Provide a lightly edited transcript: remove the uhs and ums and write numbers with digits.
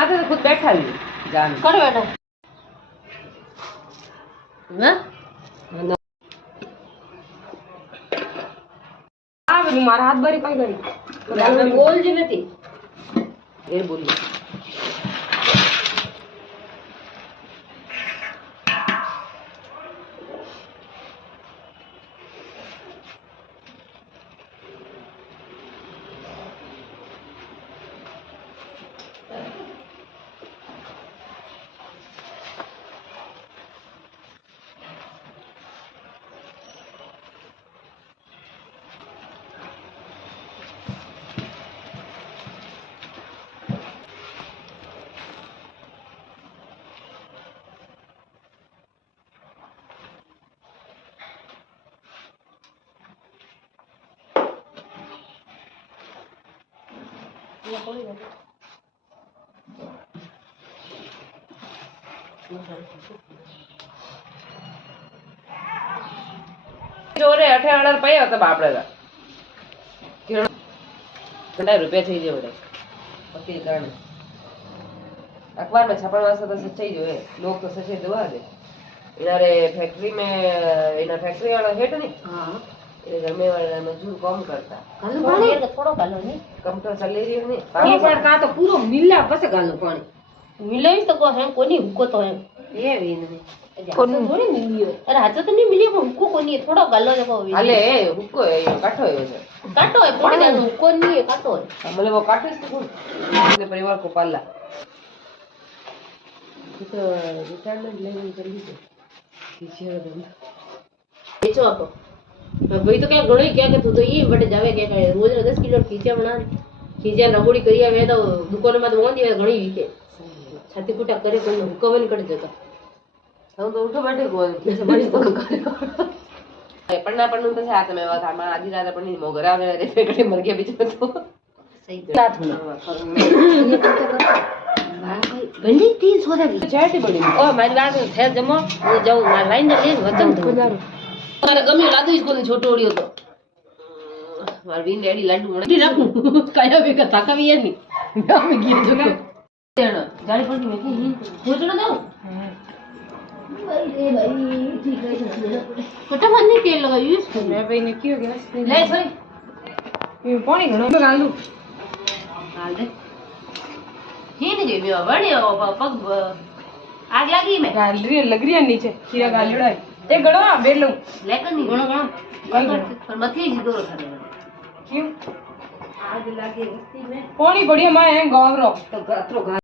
माथे से खुद बैठा भी जान कर बैठो ना आ બધું મારા હાથ ભરી કઈ કરી બોલ જ નથી એ બોલી ચોરે 18 રૂપિયા હતા બાપડે કેટલા રૂપિયા થઈ જાય બધા પછી કારણ अखबार में छपन वास्ते तो सच्चाई जो है लोग तो सच्चाई दबा दे इधर फैक्ट्री में इधर फैक्ट्री वाला हेड नहीं हां ये घर में वाला मजदूर काम करता गालो पानी तो थोड़ो गालो नहीं कम तो चल रही है नहीं ये बार का तो पूरो मिला बस गालो पानी मिले तो को है कोनी हुको तो है ये भी नहीं कोन थोड़ी मिलियो अरे हाथ तो नहीं मिलियो पर हुको कोनी है थोड़ो गालो देखो अले हुको है ये काटो है वैसे काटो है पण हुको नहीं है काटो है मतलब वो काटे तो कौन अपने परिवार को पाला तो रिटायरमेंट लेने कर लीजिए पीछे वाला बेचो आपको भाई तो क्या गणो क्या के तू तो ये बड़े जावे के रोज 10 किलो खींचा बना खींचा रगोड़ी करिया वे तो दुकान में तो वंदी घणी वीके छाती कुटा करे कोई हुकवन कर देता हम तो उठो बैठे को कैसे बड़ी कोण करे पन्ना पन्नु तो साथ में था मां आधी रात पन्नी मोगरा में रे फेकड़े मर गया बीच में तो सही बात होना ये गंदी 300 की चाटी बड़ी ओ मारी बात है जमो वो जाऊ मार लाइन दे ले वतन तो मारे गमी लादू इसको ने छोटो ओडियो तो मार बीन डैडी लड्डू मण रखू काया बे का ताका भी है नहीं गांव में गिर जो देना गाड़ी पर में की खोजना दो भाई रे भाई ठीक है छोटा पानी तेल लगा यूज कर मैं भाई ने क्यों गया ले सही ये पानी घणो में गालू डाल दे ही नहीं गई मैं बढ़िया पग आग लगी मैं लग रही है नीचे खीरा गालड़ा है ए गणो बैठ लूं लेकर नहीं गणो गणो पर मथे ही दो रखा क्यों आग लगे बस्ती में पानी बढ़िया मैं गांव रो तो अतरो